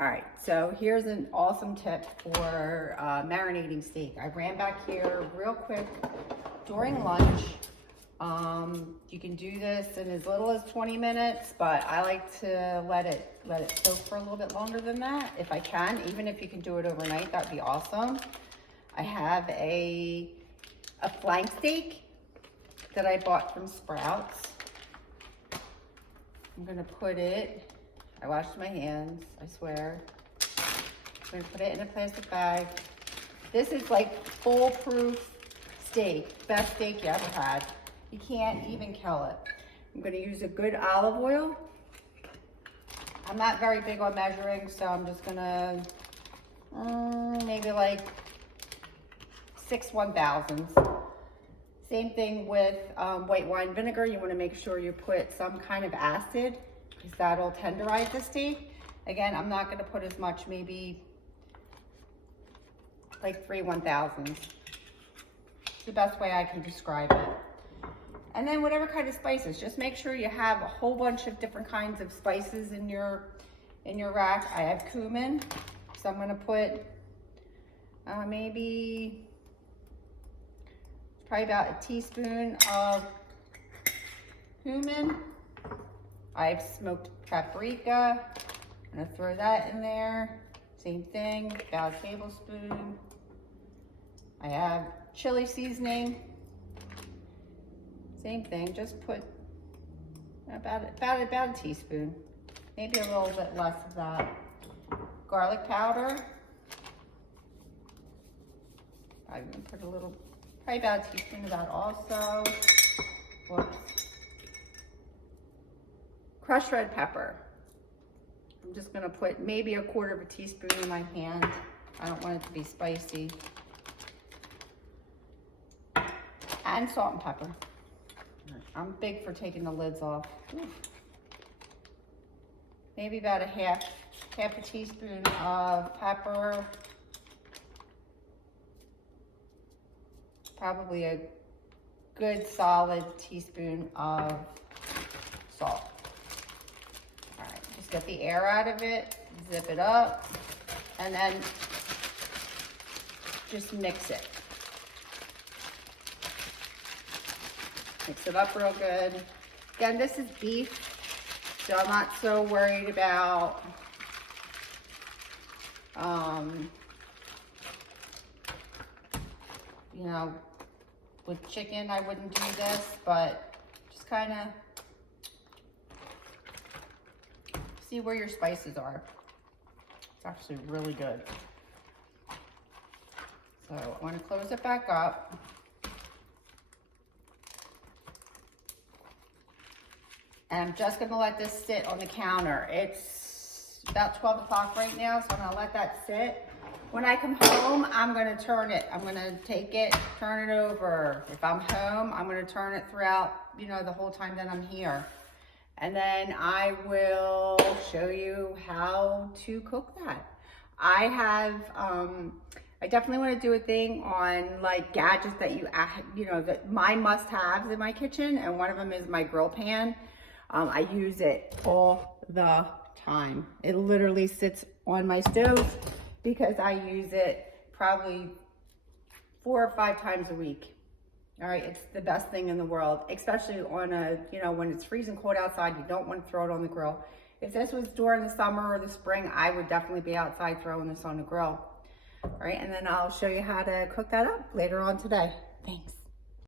All right, so here's an awesome tip for marinating steak. I ran back here real quick during lunch. You can do this in as little as 20 minutes, but I like to let it soak for a little bit longer than that if I can. Even if you can do it overnight, that'd be awesome. I have a flank steak that I bought from Sprouts. I'm gonna put it, I washed my hands, I swear. I'm gonna put it in a plastic bag. This is like foolproof steak, best steak you ever had. You can't even kill it. I'm gonna use a good olive oil. I'm not very big on measuring, so I'm just gonna, maybe like 6 1,000s. Same thing with white wine vinegar. You wanna make sure you put some kind of acid because that'll tenderize the steak. Again, I'm not gonna put as much, maybe like 3 1,000s. It's the best way I can describe it. And then whatever kind of spices, just make sure you have a whole bunch of different kinds of spices in your rack. I have cumin, so I'm gonna put maybe probably about a teaspoon of cumin. I have smoked paprika. I'm gonna throw that in there. Same thing, about a tablespoon. I have chili seasoning. Same thing, just put about a teaspoon, maybe a little bit less of that. Garlic powder. I'm gonna put a little, probably about a teaspoon of that also. Whoops. Crushed red pepper. I'm just gonna put maybe 1/4 teaspoon in my hand. I don't want it to be spicy. And salt and pepper. I'm big for taking the lids off. Ooh. Maybe about half a teaspoon of pepper. Probably a good solid teaspoon of salt. All right, just get the air out of it, zip it up, and then just mix it. Mix it up real good. Again, this is beef, so I'm not so worried about you know, with chicken I wouldn't do this, but just kind of see where your spices are. It's actually really good. So I want to close it back up. And I'm just gonna let this sit on the counter. It's about 12 o'clock right now, so I'm gonna let that sit. When I come home, I'm gonna turn it. I'm gonna take it, turn it over. If I'm home, I'm gonna turn it throughout, you know, the whole time that I'm here. And then I will show you how to cook that. I have, I definitely wanna do a thing on like gadgets that you know, that my must-haves in my kitchen, and one of them is my grill pan. I use it all the time. It literally sits on my stove because I use it probably 4 or 5 times a week. All right, it's the best thing in the world, especially on a, you know, when it's freezing cold outside, you don't want to throw it on the grill. If this was during the summer or the spring, I would definitely be outside throwing this on the grill. All right, and then I'll show you how to cook that up later on today. Thanks.